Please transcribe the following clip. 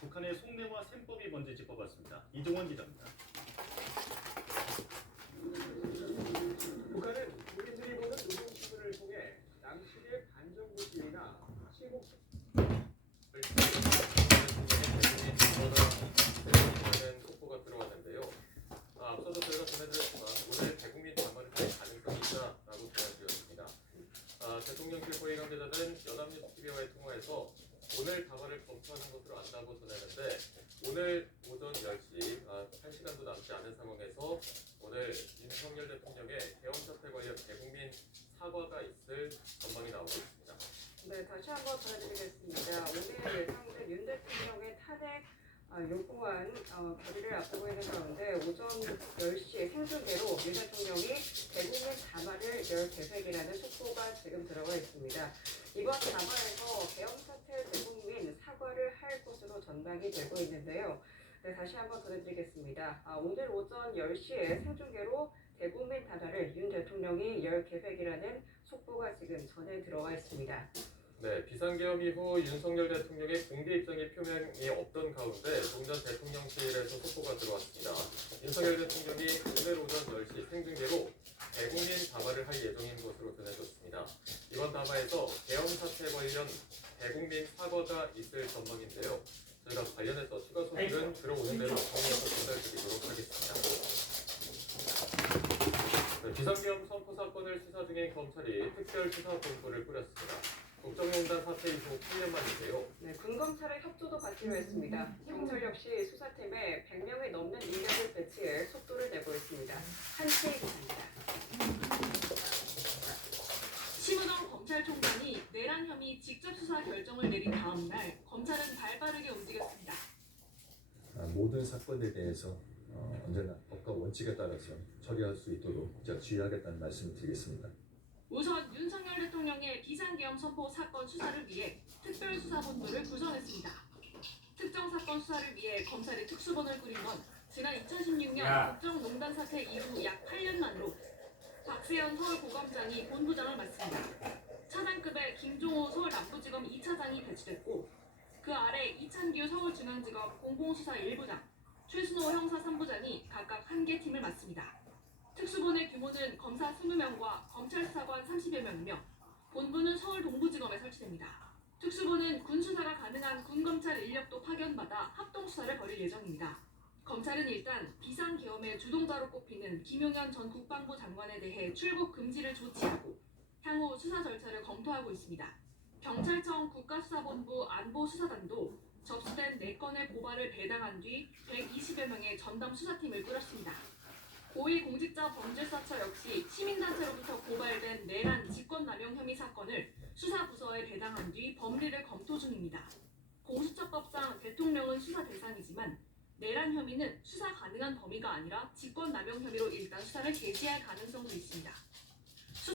북한의 속내와 셈법이 뭔지 짚어봤습니다. 이종원 기자입니다. 북한은 우리들이 보는 노동신문을 통해 남측의 반정부 시위나 실국 속보가 들어왔는데요. 앞서도 저희가 전해드렸지만 오늘 대국민 담화를 할 가능성이 있다라고 전해드렸습니다. 대통령실 고위 관계자는 연합뉴스 TV와의 통화에서 오늘 담화를 검토하는 것으로 안다고 전했는데 오늘 오전 10시 1시간도 남지 않은 상황에서 오늘 윤석열 대통령의 계엄 사태 관련 대국민 사과가 있을 전망이 나오고 있습니다. 네, 다시 한번 전해드리겠습니다. 오늘 예상된 윤 대통령의 탄핵 요구안 결의를 앞두고 있는 가운데 오전 10시 생중계로 윤 대통령이 대국민 담화를 열 계획이라는 속보가 지금 들어가 있습니다. 이번 담화에서 계엄 사태 대국민 사과를 할 것으로 전망이 되고 있는데요. 네, 다시 한번 전해드리겠습니다. 오늘 오전 10시에 생중계로 대국민 담화를 윤 대통령이 열 계획이라는 속보가 지금 전해 들어와 있습니다. 네, 비상계엄 이후 윤석열 대통령의 공개 입장의 표명이 없던 가운데 종전 대통령실에서 속보가 들어왔습니다. 윤석열 대통령이 오늘 오전 10시 생중계로 대국민 담화를 할 예정인 것으로 전해졌습니다. 이번 담화에서 계엄 사태 관련 대국민 사과가 있을 전망인데요. 저희가 관련해서 추가 소식은 들어오는 대로 정리해서 전달드리도록 하겠습니다. 네, 비상계엄 선포 사건을 수사 중인 검찰이 특별수사본부를 꾸렸습니다. 국정농단 사태 이후 8년 만인데요. 네, 군검찰의 협조도 받기로 했습니다. 경찰 역시 수사팀에 100명이 넘는 인력을 배치해 속도를 내고 있습니다. 한채희 기자입니다. 심우정 검찰총장이 내란 혐의 직접 수사 결정을 내린 다음 날 검찰은 발빠르게 움직였습니다. 모든 사건에 대해서 언제나 법과 원칙에 따라서 처리할 수 있도록 제가 주의하겠다는 말씀을 드리겠습니다. 우선 윤석열 대통령의 비상계엄 선포 사건 수사를 위해 특별수사본부를 구성했습니다. 특정 사건 수사를 위해 검찰이 특수본을 꾸린 건 지난 2016년 국정농단 사태 이후 약 8년 만으로 박세현 서울고검장이 본부장을 맡습니다. 차장급의 김종호 서울남부지검 2차장이 배치됐고 그 아래 이찬규 서울중앙지검 공공수사 1부장, 최순호 형사 3부장이 각각 한 개 팀을 맡습니다. 특수본의 규모는 검사 20명과 검찰 수사관 30여 명이며 본부는 서울 동부지검에 설치됩니다. 특수본은 군수사가 가능한 군검찰 인력도 파견받아 합동수사를 벌일 예정입니다. 검찰은 일단 비상계엄의 주동자로 꼽히는 김용현 전 국방부 장관에 대해 출국 금지를 조치하고 향후 수사 절차를 검토하고 있습니다. 경찰청 국가수사본부 안보수사단도 접수된 4건의 고발을 배당한 뒤 120여 명의 전담 수사팀을 꾸렸습니다. 고위공직자범죄수사처 역시 시민단체로부터 고발된 내란 직권남용 혐의 사건을 수사부서에 배당한 뒤 법리를 검토 중입니다. 공수처법상 대통령은 수사 대상이지만 내란 혐의는 수사 가능한 범위가 아니라 직권남용 혐의로 일단 수사를 개시할 가능성도 있습니다.